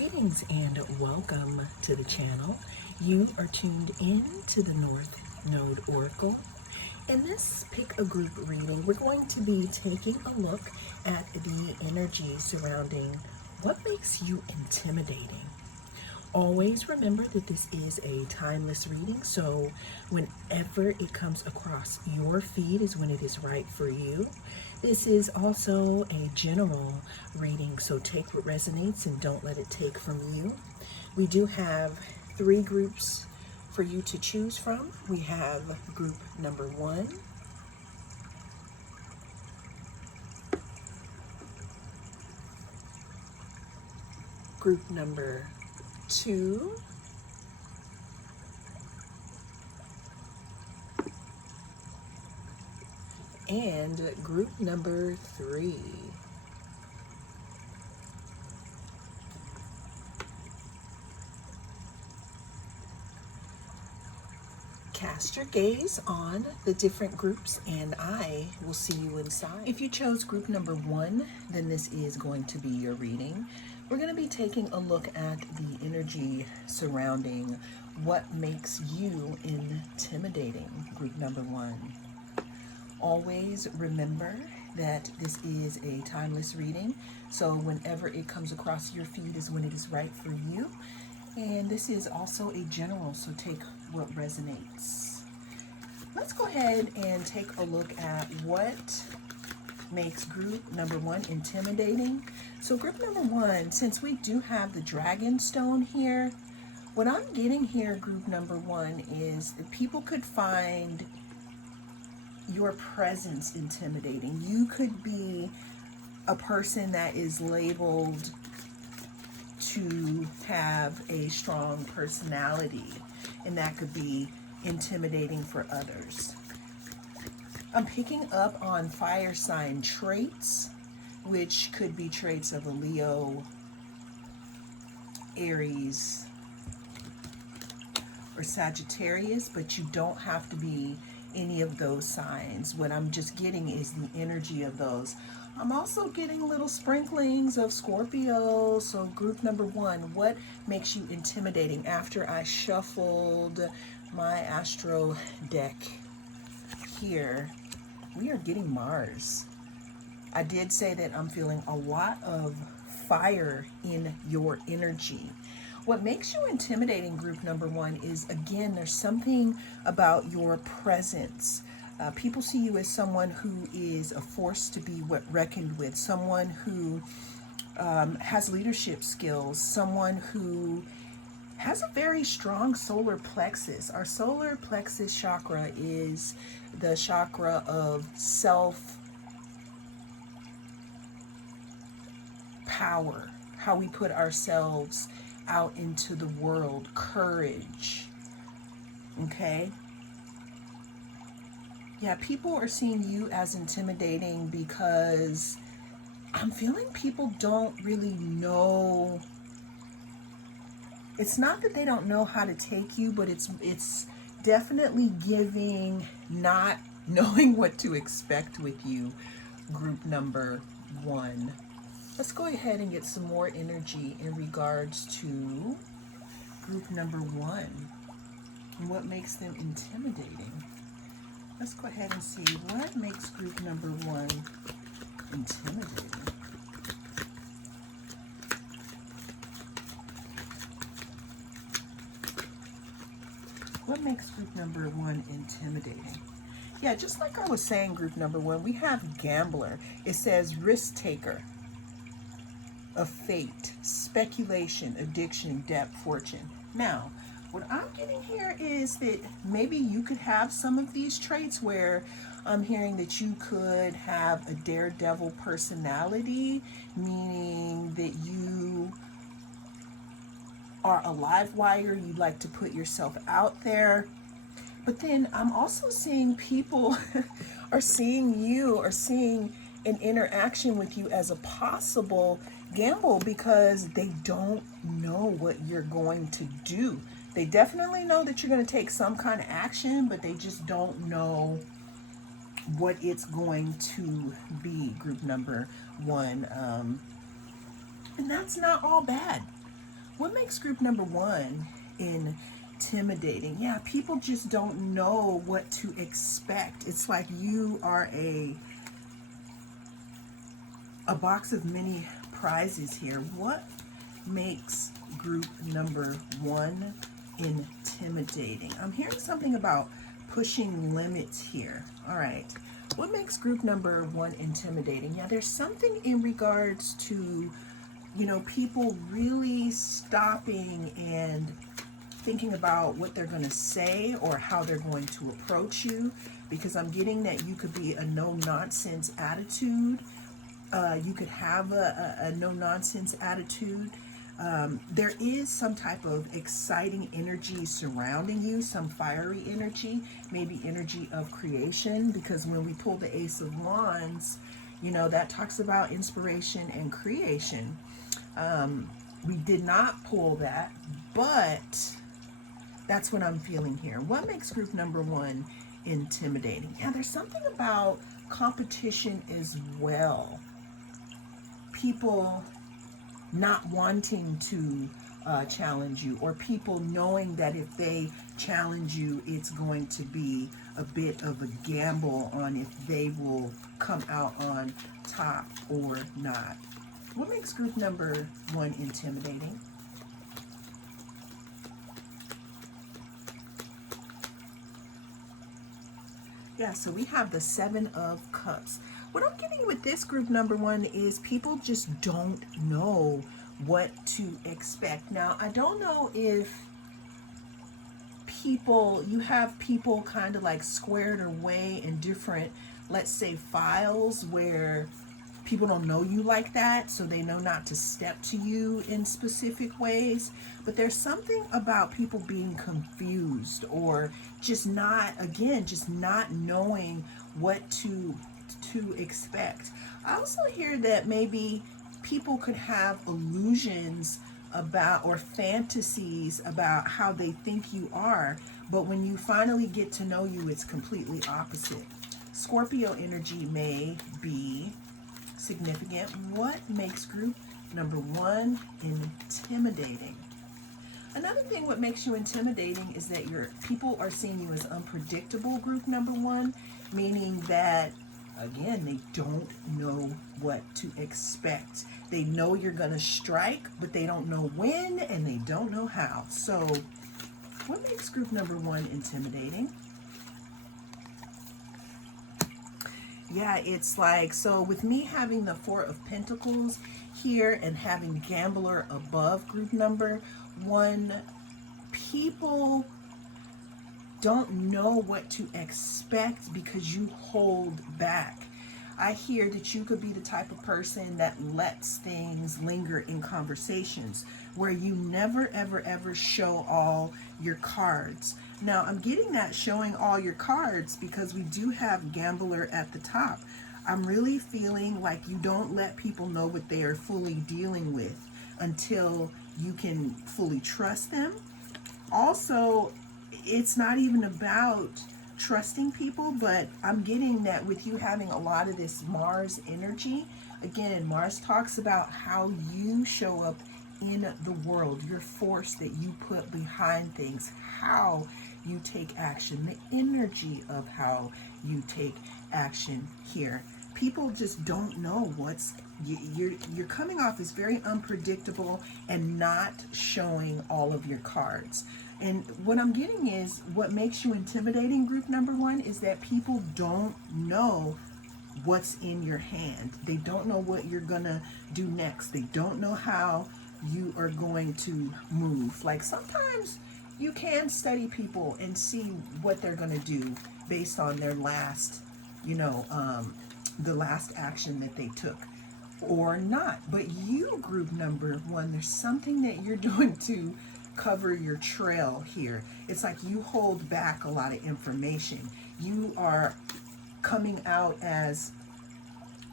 Greetings and welcome to the channel. You are tuned in to the North Node Oracle. In this pick a group reading, we're going to be taking a look at the energy surrounding what makes you intimidating. Always remember that this is a timeless reading, so whenever it comes across your feed is when it is right for you. This is also a general reading, so take what resonates and don't let it take from you. We do have 3 groups for you to choose from. We have group number 1, group number 2, and group number 3. Cast your gaze on the different groups and I will see you inside. If you chose group number 1, then this is going to be your reading. We're going to be taking a look at the energy surrounding what makes you intimidating, group number 1. Always remember that this is a timeless reading, so whenever it comes across your feed is when it is right for you. And this is also a general, so take what resonates. Let's go ahead and take a look at what makes group number 1 intimidating. So group number 1, since we do have the dragon stone here, what I'm getting here, group number 1, is that people could find your presence intimidating. You could be a person that is labeled to have a strong personality, and that could be intimidating for others. I'm picking up on fire sign traits, which could be traits of a Leo, Aries, or Sagittarius, but you don't have to be any of those signs. What I'm just getting is the energy of those. I'm also getting little sprinklings of Scorpio. So group number 1, what makes you intimidating? After I shuffled my astro deck here, we are getting Mars. I did say that I'm feeling a lot of fire in your energy. What makes you intimidating, group number 1, is, again, there's something about your presence. People see you as someone who is a force to be reckoned with, someone who has leadership skills, someone who has a very strong solar plexus. Our solar plexus chakra is the chakra of self-power, how we put ourselves out into the world, courage, okay? Yeah, people are seeing you as intimidating because I'm feeling people don't really know. It's not that they don't know how to take you, but it's definitely giving not knowing what to expect with you, group number 1. Let's go ahead and get some more energy in regards to group number 1 and what makes them intimidating. Let's go ahead and see what makes group number 1 intimidating. What makes group number 1 intimidating? Yeah, just like I was saying, group number 1, we have gambler. It says risk taker, of fate, speculation, addiction, debt, fortune. Now, what I'm getting here is that maybe you could have some of these traits, where I'm hearing that you could have a daredevil personality, meaning that you are a live wire, you like to put yourself out there. But then I'm also seeing people are seeing you, or seeing an interaction with you as a possible gamble, because they don't know what you're going to do. They definitely know that you're going to take some kind of action, but they just don't know what it's going to be, group number 1. And that's not all bad. What makes group number one intimidating? Yeah, people just don't know what to expect. It's like you are a box of many prizes here. What makes group number one intimidating? I'm hearing something about pushing limits here. All right. What makes group number one intimidating? Yeah, there's something in regards to, people really stopping and thinking about what they're going to say or how they're going to approach you, because I'm getting that you could be a no-nonsense attitude. You could have a no-nonsense attitude. There is some type of exciting energy surrounding you, some fiery energy, maybe energy of creation, because when we pull the Ace of Wands, that talks about inspiration and creation. We did not pull that, but that's what I'm feeling here. What makes group number one intimidating? Yeah, there's something about competition as well. People not wanting to challenge you, or people knowing that if they challenge you, it's going to be a bit of a gamble on if they will come out on top or not. What makes group number one intimidating? Yeah, so we have the Seven of Cups. What I'm getting with this group number one is people just don't know what to expect. Now, I don't know if you have people kind of like squared away in different, let's say, files where people don't know you like that, so they know not to step to you in specific ways. But there's something about people being confused, or just not knowing what to expect. I also hear that maybe people could have illusions about, or fantasies about, how they think you are, but when you finally get to know you, it's completely opposite. Scorpio energy may be significant. What makes group number one intimidating? Another thing, what makes you intimidating is that people are seeing you as unpredictable, group number one, meaning that, again, they don't know what to expect. They know you're going to strike, but they don't know when, and they don't know how. So what makes group number one intimidating? Yeah, it's like, so with me having the Four of Pentacles here and having Gambler above group number one, people don't know what to expect because you hold back. I hear that you could be the type of person that lets things linger in conversations, where you never, ever, ever show all your cards. Now, I'm getting that showing all your cards because we do have Gambler at the top. I'm really feeling like you don't let people know what they are fully dealing with until you can fully trust them. Also, it's not even about trusting people, but I'm getting that with you having a lot of this Mars energy. Again, Mars talks about how you show up in the world, your force that you put behind things, how you take action, the energy of how you take action here. People just don't know you're coming off as very unpredictable and not showing all of your cards. And what I'm getting is, what makes you intimidating, group number one, is that people don't know what's in your hand. They don't know what you're gonna do next. They don't know how you are going to move. Like, sometimes you can study people and see what they're gonna do based on their last, the last action that they took, or not. But you, group number one, there's something that you're doing to cover your trail here. It's like you hold back a lot of information. You are coming out as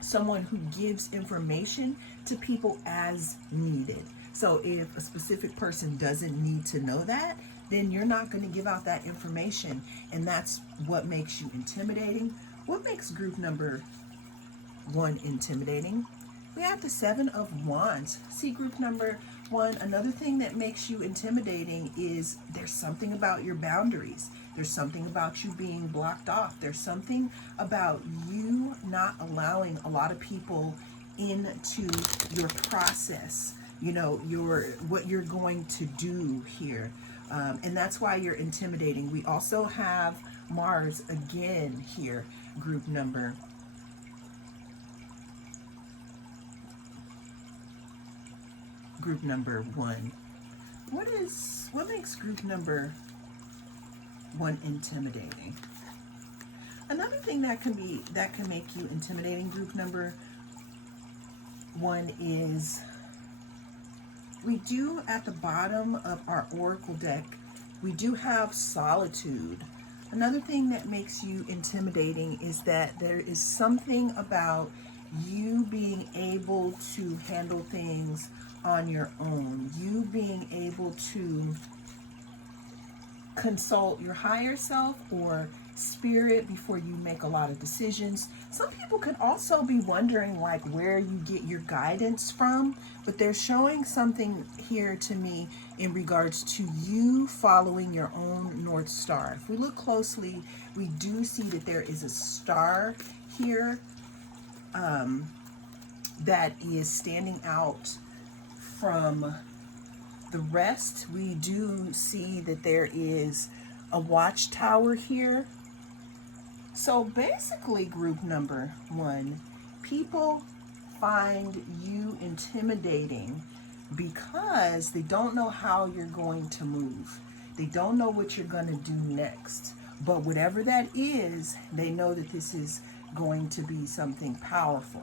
someone who gives information to people as needed. So if a specific person doesn't need to know that, then you're not going to give out that information, and that's what makes you intimidating. What makes group number one intimidating? We have the Seven of Wands. See, group number one, another thing that makes you intimidating is there's something about your boundaries. There's something about you being blocked off. There's something about you not allowing a lot of people into your process, you know, what you're going to do here. And that's why you're intimidating. We also have Mars again here, group number one. What makes group number one intimidating? Another thing that can make you intimidating, group number one, is we do at the bottom of our oracle deck, we do have solitude. Another thing that makes you intimidating is that there is something about you being able to handle things on your own, you being able to consult your higher self or spirit before you make a lot of decisions. Some people could also be wondering like where you get your guidance from, but they're showing something here to me in regards to you following your own North Star. If we look closely, we do see that there is a star here that is standing out from the rest. We do see that there is a watchtower here. So basically, group number one, people find you intimidating because they don't know how you're going to move. They don't know what you're going to do next. But whatever that is, they know that this is going to be something powerful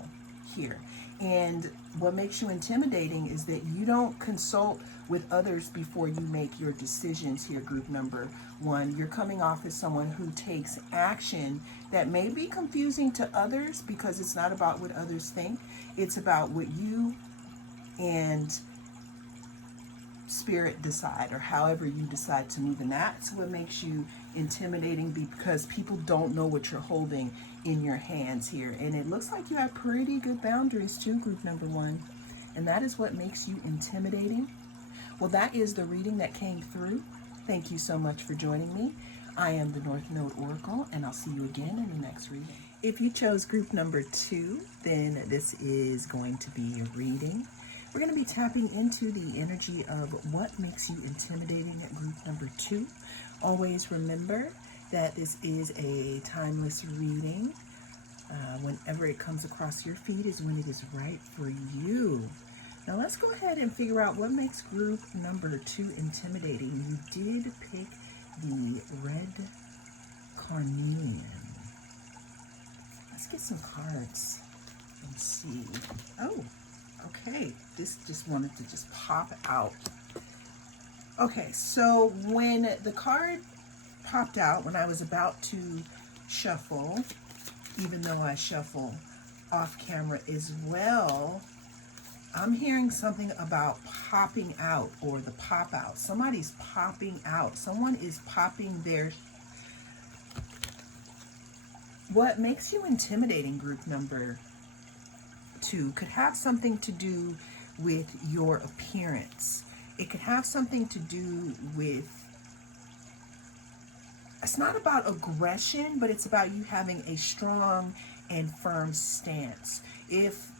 here. And what makes you intimidating is that you don't consult with others before you make your decisions here, group number one. You're coming off as someone who takes action that may be confusing to others because it's not about what others think. It's about what you and spirit decide, or however you decide to move. And that's what makes you intimidating, because people don't know what you're holding in your hands here. And it looks like you have pretty good boundaries too, group number one. And that is what makes you intimidating. Well, that is the reading that came through. Thank you so much for joining me. I am the North Node Oracle, and I'll see you again in the next reading. If you chose group number two, then this is going to be your reading. We're going to be tapping into the energy of what makes you intimidating at group number two. Always remember that this is a timeless reading. Whenever it comes across your feed is when it is right for you. Now let's go ahead and figure out what makes group number two intimidating. You did pick the red carnelian. Let's get some cards and see. Oh, okay. This just wanted to just pop out. Okay, so when the card popped out, when I was about to shuffle, even though I shuffle off camera as well, I'm hearing something about popping out, or the pop out. Somebody's popping out. Someone is popping their... What makes you intimidating, group number two, could have something to do with your appearance. It could have something to do with... It's not about aggression, but it's about you having a strong and firm stance. If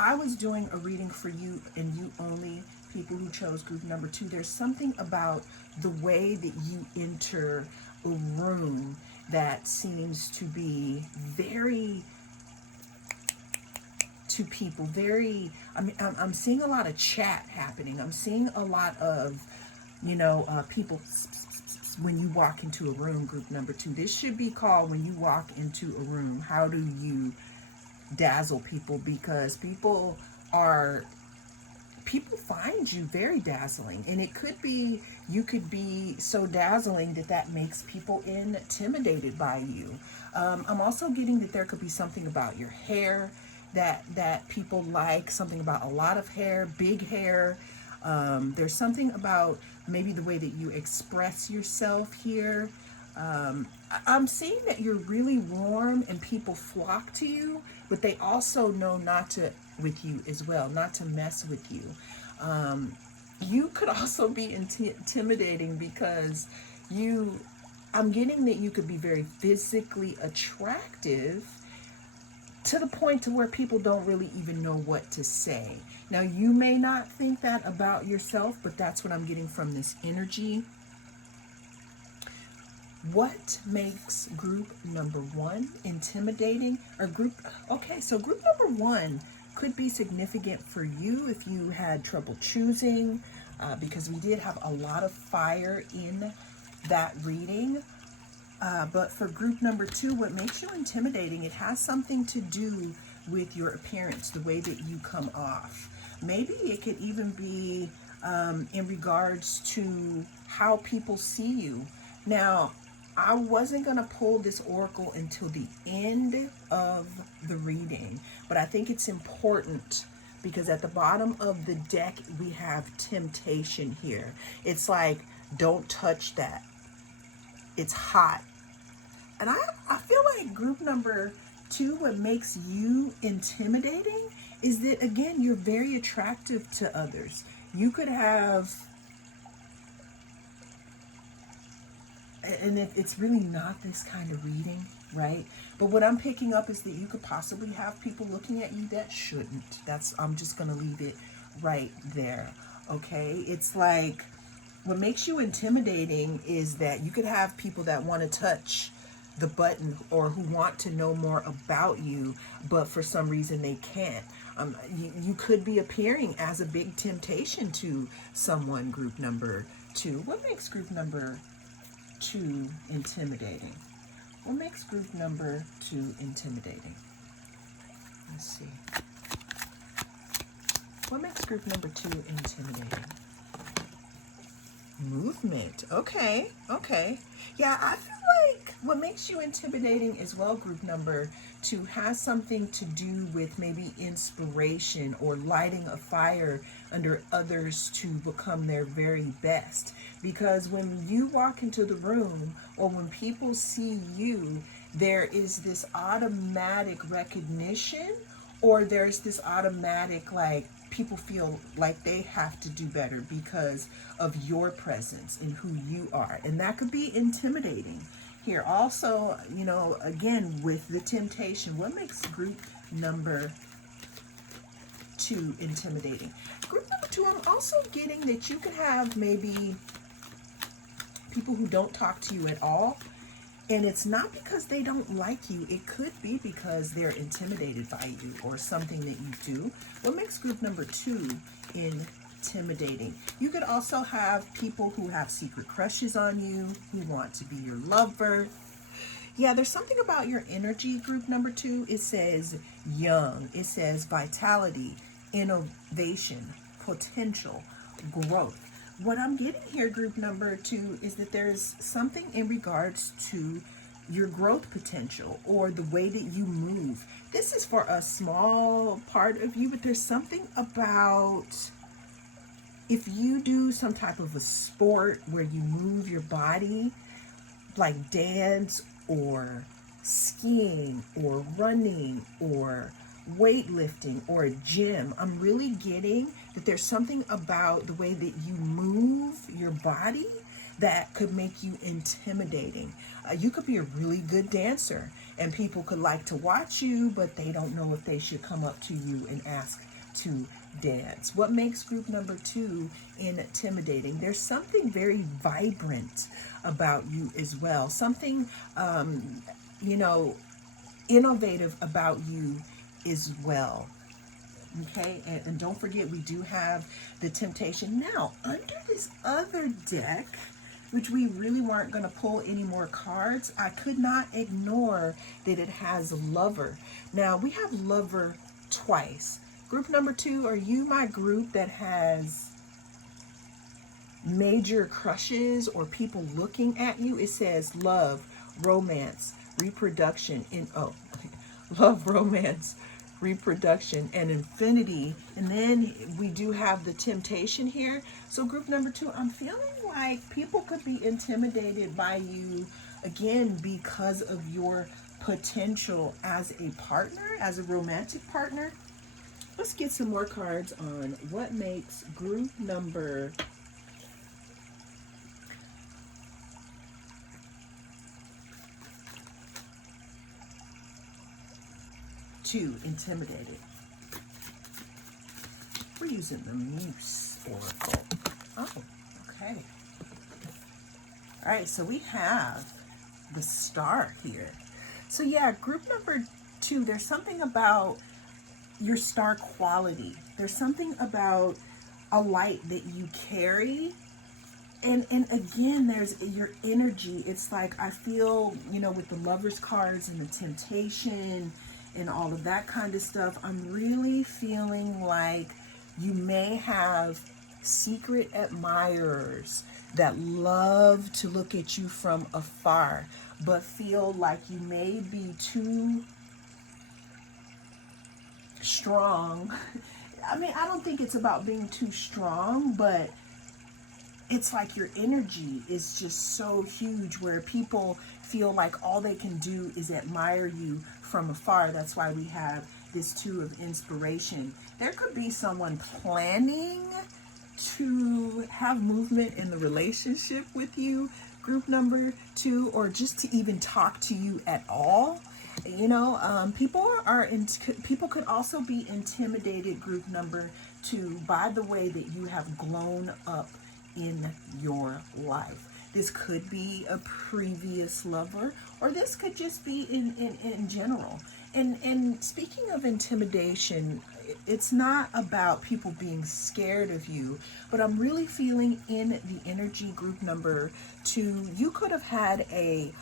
I was doing a reading for you and you only, people who chose group number two, there's something about the way that you enter a room that seems to be very, to people, very, I'm seeing a lot of chat happening. I'm seeing a lot of, people when you walk into a room, group number two. This should be called when you walk into a room. How do you dazzle people? Because people find you very dazzling, and it could be, you could be so dazzling that makes people intimidated by you. I'm also getting that there could be something about your hair that people like, something about a lot of hair, big hair. There's something about maybe the way that you express yourself here. I'm seeing that you're really warm and people flock to you, but they also know not to with you as well, not to mess with you. You could also be intimidating because you, I'm getting that you could be very physically attractive to the point to where people don't really even know what to say. Now, you may not think that about yourself, but that's what I'm getting from this energy. What makes group number one intimidating? Or group, okay, so group number one could be significant for you if you had trouble choosing, because we did have a lot of fire in that reading. But for group number two, what makes you intimidating, it has something to do with your appearance, the way that you come off. Maybe it could even be in regards to how people see you. Now, I wasn't going to pull this oracle until the end of the reading, but I think it's important because at the bottom of the deck, we have temptation here. It's like, don't touch that. It's hot. And I feel like group number two, what makes you intimidating is that, again, you're very attractive to others. You could have, and it's really not this kind of reading, right? But what I'm picking up is that you could possibly have people looking at you that shouldn't. I'm just going to leave it right there, okay? It's like, what makes you intimidating is that you could have people that want to touch the button or who want to know more about you, but for some reason they can't. You could be appearing as a big temptation to someone, group number two. What makes group number two intimidating? What makes group number two intimidating? Let's see. What makes group number two intimidating? Movement. Okay. Yeah, I feel like what makes you intimidating as well, group number two, has something to do with maybe inspiration or lighting a fire under others to become their very best. Because when you walk into the room or when people see you, there is this automatic recognition, or there's this automatic, like, people feel like they have to do better because of your presence and who you are. And that could be intimidating. Here also, again, with the temptation, what makes group number two intimidating? Group number two, I'm also getting that you could have maybe people who don't talk to you at all. And it's not because they don't like you. It could be because they're intimidated by you or something that you do. What makes group number two intimidating? You could also have people who have secret crushes on you, who want to be your lover. Yeah, there's something about your energy, group number two. It says young. It says vitality, innovation, potential, growth. What I'm getting here, group number two, is that there's something in regards to your growth potential or the way that you move. This is for a small part of you, but there's something about if you do some type of a sport where you move your body, like dance or skiing or running or weightlifting or a gym, I'm really getting that there's something about the way that you move your body that could make you intimidating. You could be a really good dancer and people could like to watch you, but they don't know if they should come up to you and ask to dance. What makes group number two intimidating? There's something very vibrant about you as well. Something, innovative about you as well. Okay, and don't forget, we do have the temptation. Now, under this other deck, which we really weren't going to pull any more cards, I could not ignore that it has lover. Now, we have lover twice. Group number two, are you my group that has major crushes or people looking at you? It says love, romance, reproduction, love, romance, reproduction, and infinity. And then we do have the temptation here. So group number two, I'm feeling like people could be intimidated by you again, because of your potential as a partner, as a romantic partner. Let's get some more cards on what makes group number 2 intimidated. We're using the Muse Oracle. Oh, okay. All right, so we have the Star here. So yeah, group number 2, there's something about your star quality. There's something about a light that you carry. And again, there's your energy. It's like, I feel, with the Lovers cards and the temptation and all of that kind of stuff, I'm really feeling like you may have secret admirers that love to look at you from afar, but feel like you may be too strong. I mean, I don't think it's about being too strong, but it's like your energy is just so huge where people feel like all they can do is admire you from afar. That's why we have this 2 of inspiration. There could be someone planning to have movement in the relationship with you, group number 2, or just to even talk to you at all. People could also be intimidated, group number 2, by the way that you have grown up in your life. This could be a previous lover, or this could just be in general. And speaking of intimidation, it's not about people being scared of you, but I'm really feeling in the energy, group number 2, you could have had a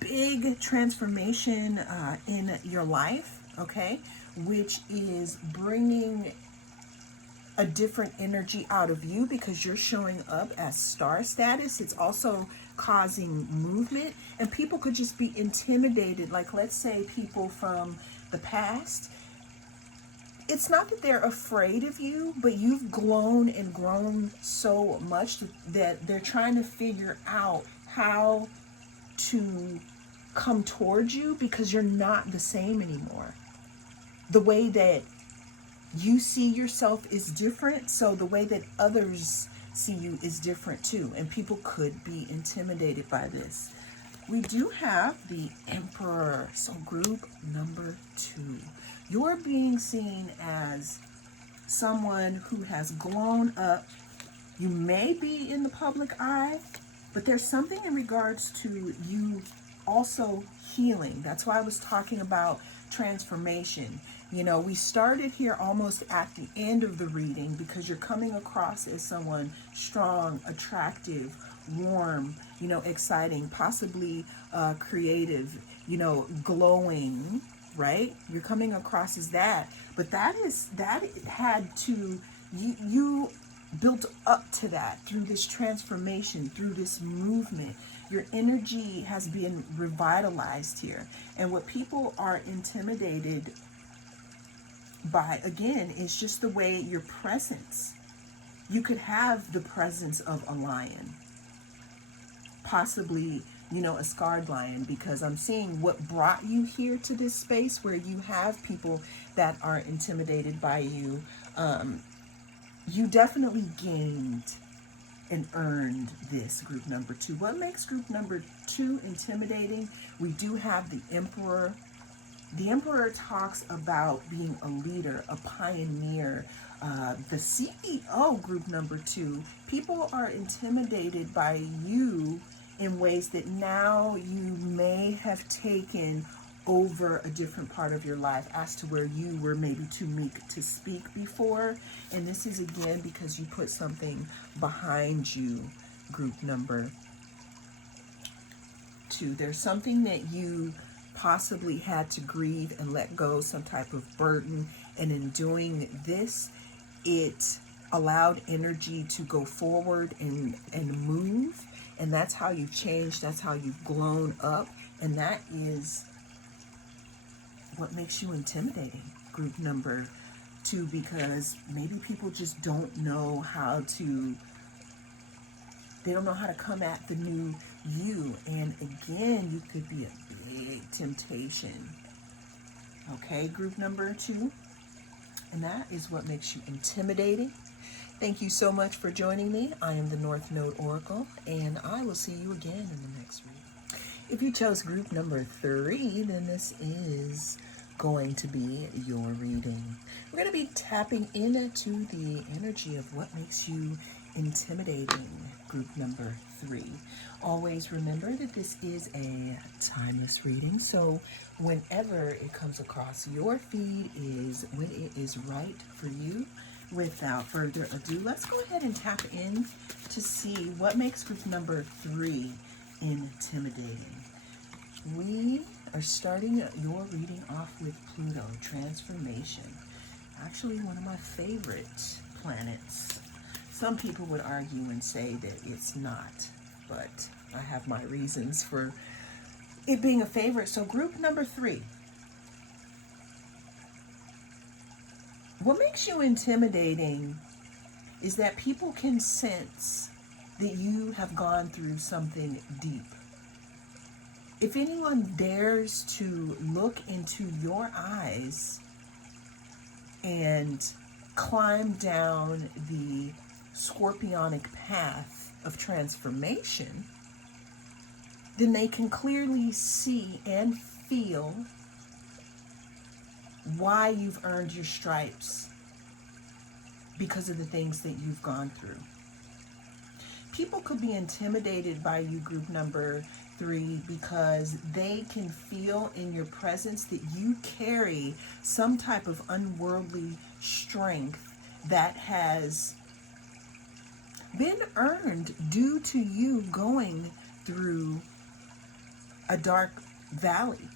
big transformation in your life, okay, which is bringing a different energy out of you because you're showing up as star status. It's also causing movement, and people could just be intimidated. Like, let's say people from the past, it's not that they're afraid of you, but you've grown and grown so much that they're trying to figure out how to come towards you because you're not the same anymore. The way that you see yourself is different, so the way that others see you is different too, and people could be intimidated by this. We do have the Emperor, so group number 2. You're being seen as someone who has grown up. You may be in the public eye, but there's something in regards to you also healing. That's why I was talking about transformation. We started here almost at the end of the reading because you're coming across as someone strong, attractive, warm, exciting, possibly creative, glowing, right? You're coming across as that. But that had to, you built up to that through this transformation, through this movement. Your energy has been revitalized here. And what people are intimidated by, again, is just the way your presence. You could have the presence of a lion, possibly, a scarred lion, because I'm seeing what brought you here to this space where you have people that are intimidated by you. You definitely gained and earned this, group number 2. What makes group number 2 intimidating? We do have the Emperor. The Emperor talks about being a leader, a pioneer, the CEO, group number 2. People are intimidated by you in ways that now you may have taken over a different part of your life as to where you were maybe too meek to speak before. And this is again because you put something behind you, group number 2. There's something that you possibly had to grieve and let go, some type of burden, and in doing this, it allowed energy to go forward and move, and that's how you've changed, that's how you've grown up, and that is what makes you intimidating, group number 2, because maybe people just don't know how to, they don't know how to come at the new you. And again, you could be a big temptation. Okay, group number 2. And that is what makes you intimidating. Thank you so much for joining me. I am the North Node Oracle, and I will see you again in the next reading. If you chose group number 3, then this is going to be your reading. We're going to be tapping into the energy of what makes you intimidating, group number 3. Always remember that this is a timeless reading, so whenever it comes across your feed is when it is right for you. Without further ado, let's go ahead and tap in to see what makes group number 3 intimidating. We are starting your reading off with Pluto, transformation. Actually, one of my favorite planets. Some people would argue and say that it's not, but I have my reasons for it being a favorite. So group number 3. What makes you intimidating is that people can sense that you have gone through something deep. If anyone dares to look into your eyes and climb down the scorpionic path of transformation, then they can clearly see and feel why you've earned your stripes because of the things that you've gone through. People could be intimidated by you, group number 3, because they can feel in your presence that you carry some type of unworldly strength that has been earned due to you going through a dark valley.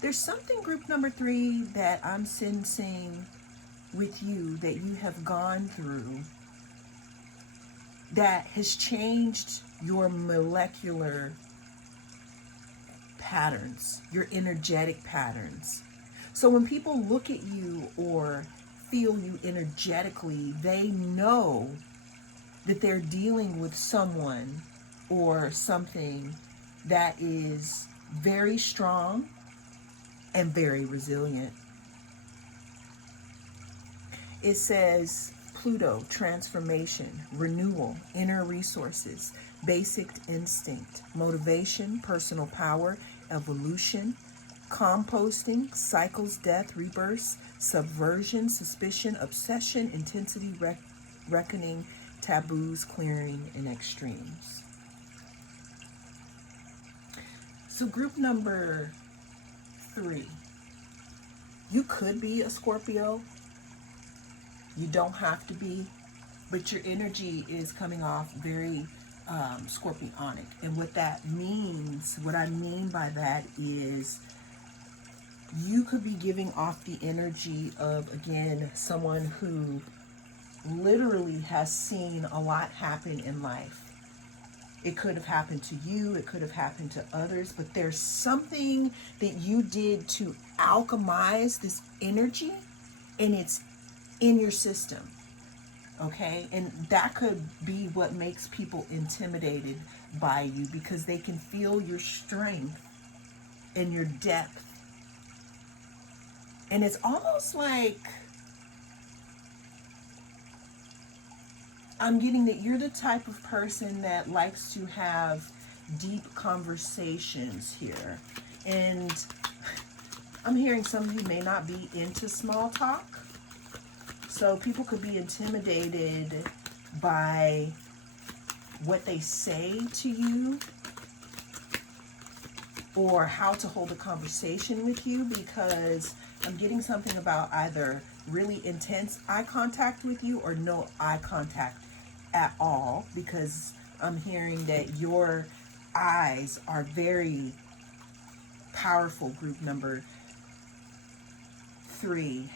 There's something, group number 3, that I'm sensing with you that you have gone through that has changed your molecular patterns, your energetic patterns. So when people look at you or feel you energetically, they know that they're dealing with someone or something that is very strong and very resilient. It says Pluto, transformation, renewal, inner resources, basic instinct, motivation, personal power, evolution, composting, cycles, death, rebirths, subversion, suspicion, obsession, intensity, reckoning, taboos, clearing, and extremes. So group number 3, you could be a Scorpio. You don't have to be, but your energy is coming off very scorpionic. And what that means, what I mean by that is you could be giving off the energy of, again, someone who literally has seen a lot happen in life. It could have happened to you, it could have happened to others, but there's something that you did to alchemize this energy, and it's in your system, okay? And that could be what makes people intimidated by you, because they can feel your strength and your depth. And it's almost like I'm getting that you're the type of person that likes to have deep conversations here. And I'm hearing some of you may not be into small talk. So people could be intimidated by what they say to you or how to hold a conversation with you, because I'm getting something about either really intense eye contact with you or no eye contact at all, because I'm hearing that your eyes are very powerful, group number 3.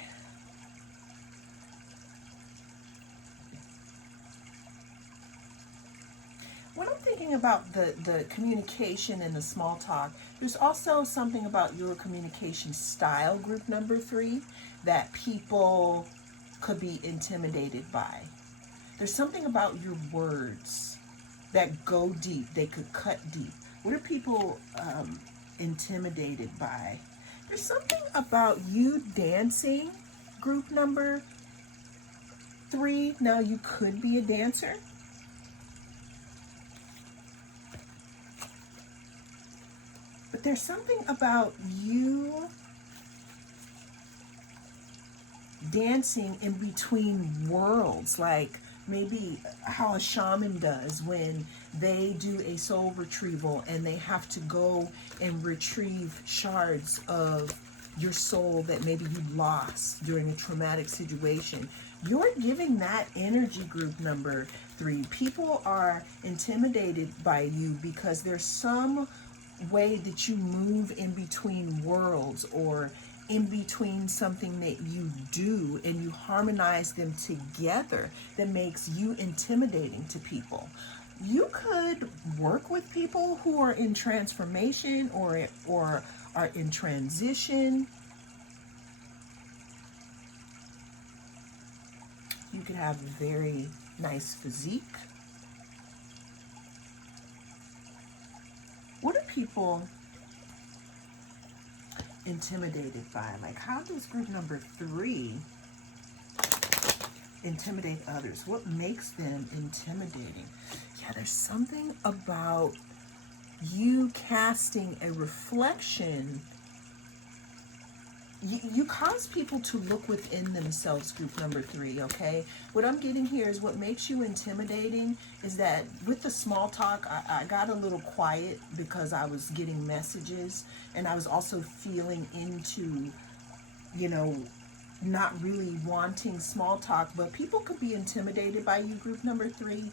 When I'm thinking about the communication and the small talk, there's also something about your communication style, group number 3, that people could be intimidated by. There's something about your words that go deep. They could cut deep. What are people intimidated by? There's something about you dancing, group number 3. Now, you could be a dancer. But there's something about you dancing in between worlds, like maybe how a shaman does when they do a soul retrieval and they have to go and retrieve shards of your soul that maybe you lost during a traumatic situation. You're giving that energy, group number 3. People are intimidated by you because there's some way that you move in between worlds, or in between something that you do and you harmonize them together, that makes you intimidating to people. You could work with people who are in transformation or are in transition. You could have a very nice physique. What are people intimidated by? Like, how does group number 3 intimidate others? What makes them intimidating? Yeah, there's something about you casting a reflection. You cause people to look within themselves, group number 3, okay? What I'm getting here is what makes you intimidating is that with the small talk, I got a little quiet because I was getting messages, and I was also feeling into, not really wanting small talk, but people could be intimidated by you, group number 3,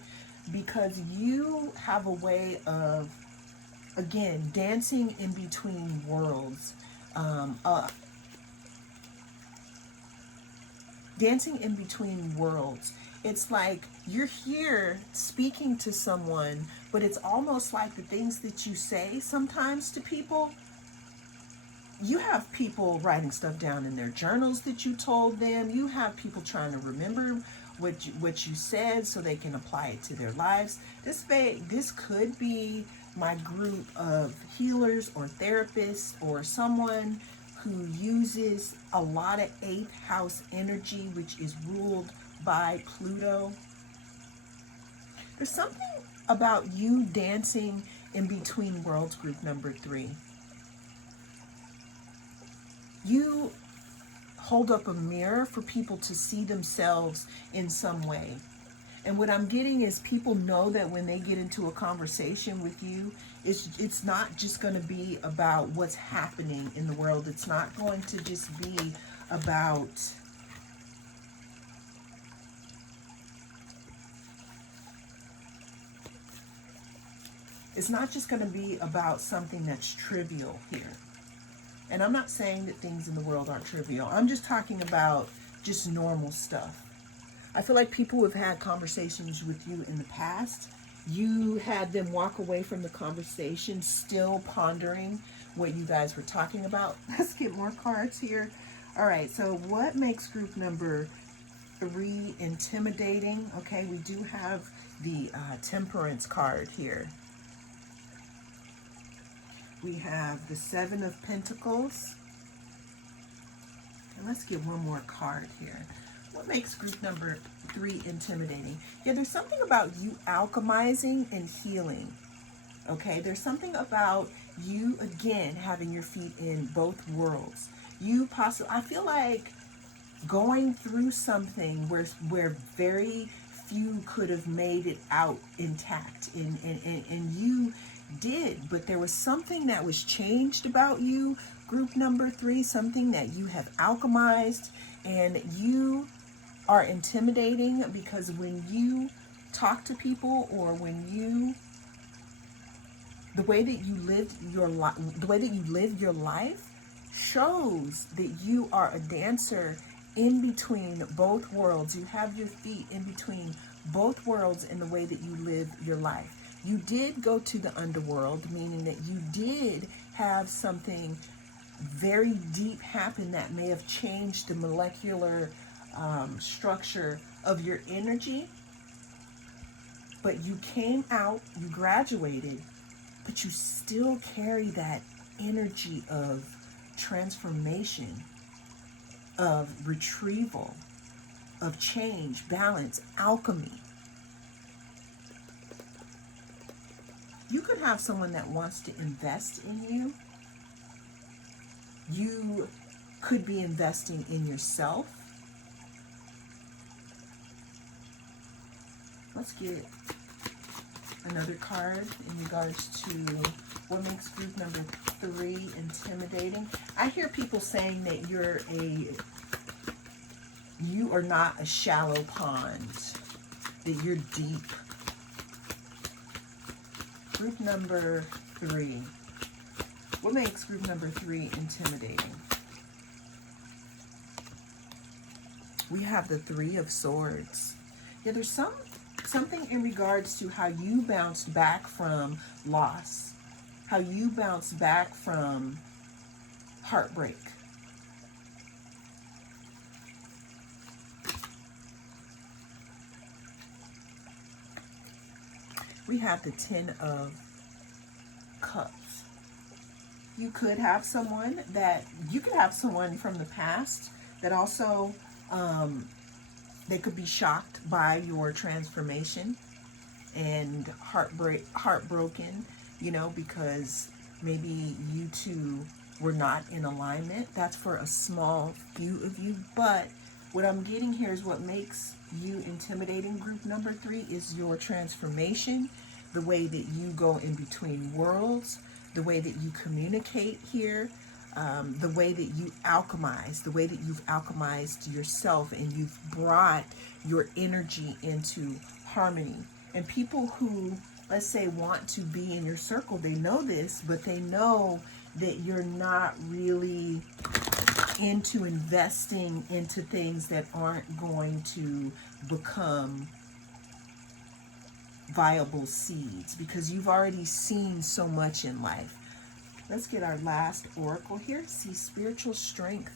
because you have a way of, again, dancing in between worlds. Dancing in between worlds. It's like you're here speaking to someone, but it's almost like the things that you say sometimes to people, you have people writing stuff down in their journals that you told them. You have people trying to remember what you said so they can apply it to their lives. This could be my group of healers or therapists or someone who uses a lot of 8th house energy, which is ruled by Pluto. There's something about you dancing in between worlds, group number 3. You hold up a mirror for people to see themselves in some way. And what I'm getting is people know that when they get into a conversation with you, it's not just going to be about what's happening in the world. It's not going to just be about something that's trivial here. And I'm not saying that things in the world aren't trivial. I'm just talking about just normal stuff. I feel like people who have had conversations with you in the past, you had them walk away from the conversation still pondering what you guys were talking about. Let's get more cards here. All right, so what makes group number 3 intimidating? Okay, we do have the Temperance card here. We have the 7 of Pentacles. And let's get one more card here. What makes group number 3 intimidating? Yeah, there's something about you alchemizing and healing. Okay, there's something about you, again, having your feet in both worlds. I feel like going through something where very few could have made it out intact, and you did, but there was something that was changed about you, group number 3, something that you have alchemized, and you are intimidating because when you talk to people, or the way that you live your life shows that you are a dancer in between both worlds. You have your feet in between both worlds in the way that you live your life. You did go to the underworld, meaning that you did have something very deep happen that may have changed the molecular structure of your energy. but you came out, you graduated, but you still carry that energy of transformation, of retrieval, of change, balance, alchemy. You could have someone that wants to invest in you. You could be investing in yourself. Let's get another card in regards to what makes group number 3 intimidating. I hear people saying that you are not a shallow pond, that you're deep. Group number 3. What makes group number 3 intimidating? We have the 3 of Swords. Yeah, there's something in regards to how you bounced back from loss, how you bounced back from heartbreak. We have the 10 of Cups. You could have someone from the past that also, they could be shocked by your transformation and heartbroken, because maybe you two were not in alignment. That's for a small few of you. But what I'm getting here is what makes you intimidating, group number 3, is your transformation, the way that you go in between worlds, the way that you communicate here, the way that you alchemize, the way that you've alchemized yourself and you've brought your energy into harmony. And people who, let's say, want to be in your circle, they know this, but they know that you're not really into investing into things that aren't going to become viable seeds, because you've already seen so much in life. Let's get our last oracle here. See, spiritual strength.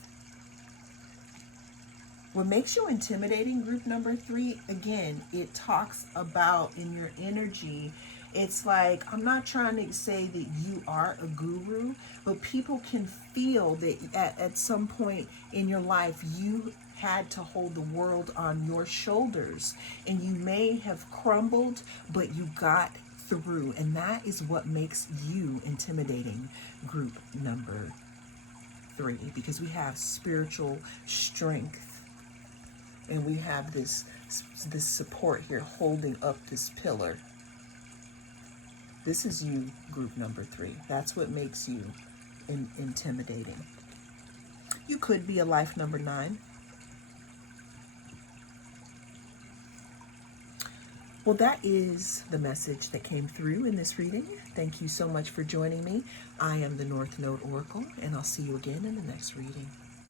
What makes you intimidating, group number 3, again, it talks about in your energy. It's like, I'm not trying to say that you are a guru, but people can feel that at some point in your life, you had to hold the world on your shoulders, and you may have crumbled, but you got through. And that is what makes you intimidating, group number 3, because we have spiritual strength. And we have this support here holding up this pillar. This is you, group number 3. That's what makes you intimidating. You could be a life number 9. Well, that is the message that came through in this reading. Thank you so much for joining me. I am the North Node Oracle, and I'll see you again in the next reading.